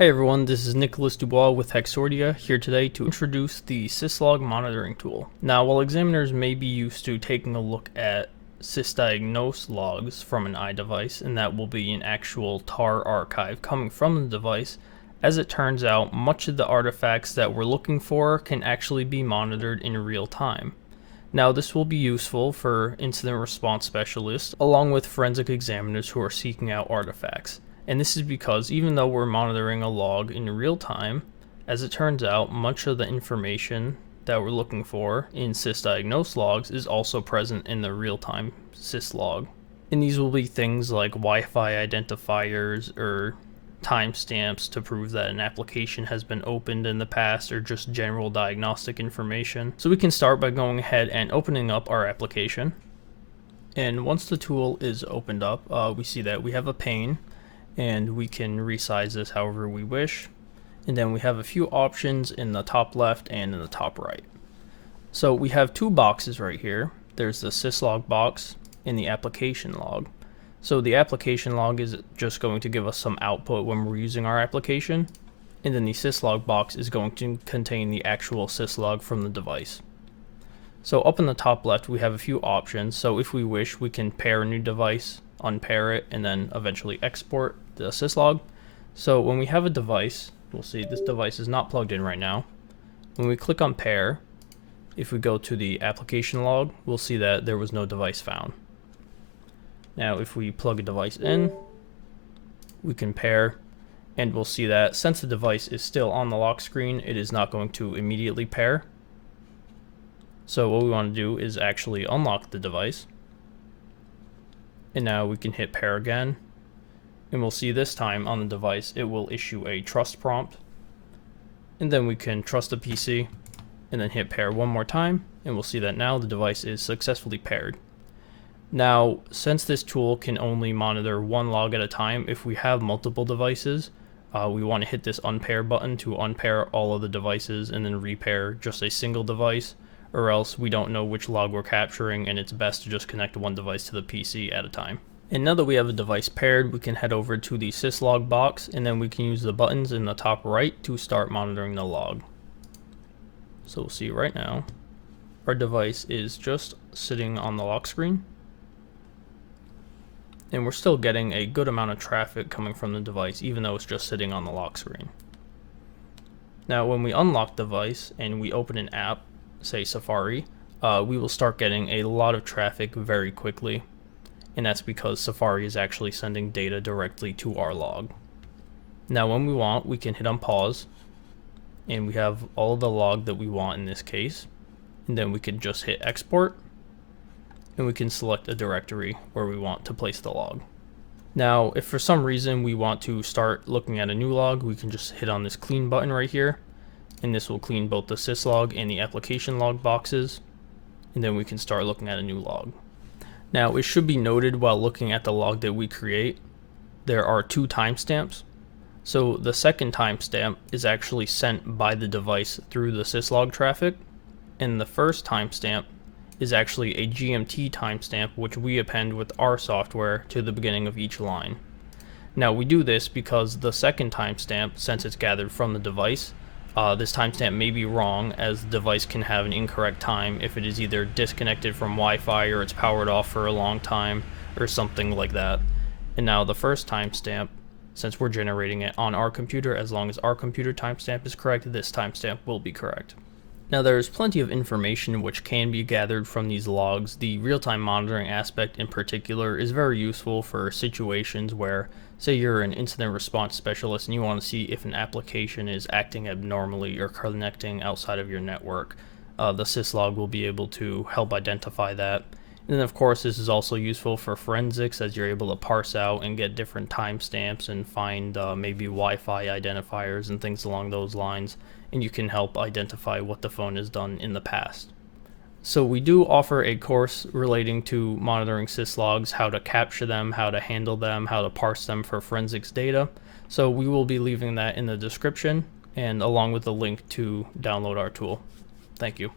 Hi everyone, this is Nicholas Dubois with Hexordia, here today to introduce the Syslog monitoring tool. Now, while examiners may be used to taking a look at sysdiagnose logs from an iDevice, and that will be an actual tar archive coming from the device, as it turns out, much of the artifacts that we're looking for can actually be monitored in real time. Now, this will be useful for incident response specialists, along with forensic examiners who are seeking out artifacts. And this is because even though we're monitoring a log in real time, as it turns out, much of the information that we're looking for in sysdiagnose logs is also present in the real-time syslog. And these will be things like Wi-Fi identifiers or timestamps to prove that an application has been opened in the past, or just general diagnostic information. So we can start by going ahead and opening up our application. And once the tool is opened up, we see that we have a pane, and we can resize this however we wish. And then we have a few options in the top left and in the top right. So we have two boxes right here. There's the syslog box and the application log. So the application log is just going to give us some output when we're using our application, and then the syslog box is going to contain the actual syslog from the device. So up in the top left we have a few options. So if we wish, we can pair a new device, unpair it, and then eventually export the syslog. So when we have a device, we'll see this device is not plugged in right now. When we click on pair, if we go to the application log, we'll see that there was no device found. Now if we plug a device in, we can pair, and we'll see that since the device is still on the lock screen, it is not going to immediately pair. So what we want to do is actually unlock the device. And now we can hit pair again, and we'll see this time on the device it will issue a trust prompt, and then we can trust the PC and then hit pair one more time, and we'll see that now the device is successfully paired. Now, since this tool can only monitor one log at a time, if we have multiple devices, we want to hit this unpair button to unpair all of the devices and then repair just a single device, or else we don't know which log we're capturing, and it's best to just connect one device to the PC at a time. And now that we have a device paired, we can head over to the syslog box, and then we can use the buttons in the top right to start monitoring the log. So we'll see right now, our device is just sitting on the lock screen, and we're still getting a good amount of traffic coming from the device, even though it's just sitting on the lock screen. Now when we unlock the device and we open an app, say Safari, we will start getting a lot of traffic very quickly, and that's because Safari is actually sending data directly to our log. Now when we want, we can hit on pause, and we have all of the log that we want in this case, and then we can just hit export, and we can select a directory where we want to place the log. Now if for some reason we want to start looking at a new log, we can just hit on this clean button right here, and this will clean both the syslog and the application log boxes, and then we can start looking at a new log. Now it should be noted while looking at the log that we create, there are two timestamps. So the second timestamp is actually sent by the device through the syslog traffic, and the first timestamp is actually a GMT timestamp which we append with our software to the beginning of each line. Now we do this because the second timestamp, since it's gathered from the device, this timestamp may be wrong, as the device can have an incorrect time if it is either disconnected from Wi-Fi or it's powered off for a long time or something like that. And now the first timestamp, since we're generating it on our computer, as long as our computer timestamp is correct, this timestamp will be correct. Now there's plenty of information which can be gathered from these logs. The real-time monitoring aspect in particular is very useful for situations where, say you're an incident response specialist and you want to see if an application is acting abnormally or connecting outside of your network. The syslog will be able to help identify that. And then of course this is also useful for forensics, as you're able to parse out and get different timestamps and find maybe Wi-Fi identifiers and things along those lines, and you can help identify what the phone has done in the past. So we do offer a course relating to monitoring syslogs, how to capture them, how to handle them, how to parse them for forensics data. So we will be leaving that in the description, and along with the link to download our tool. Thank you.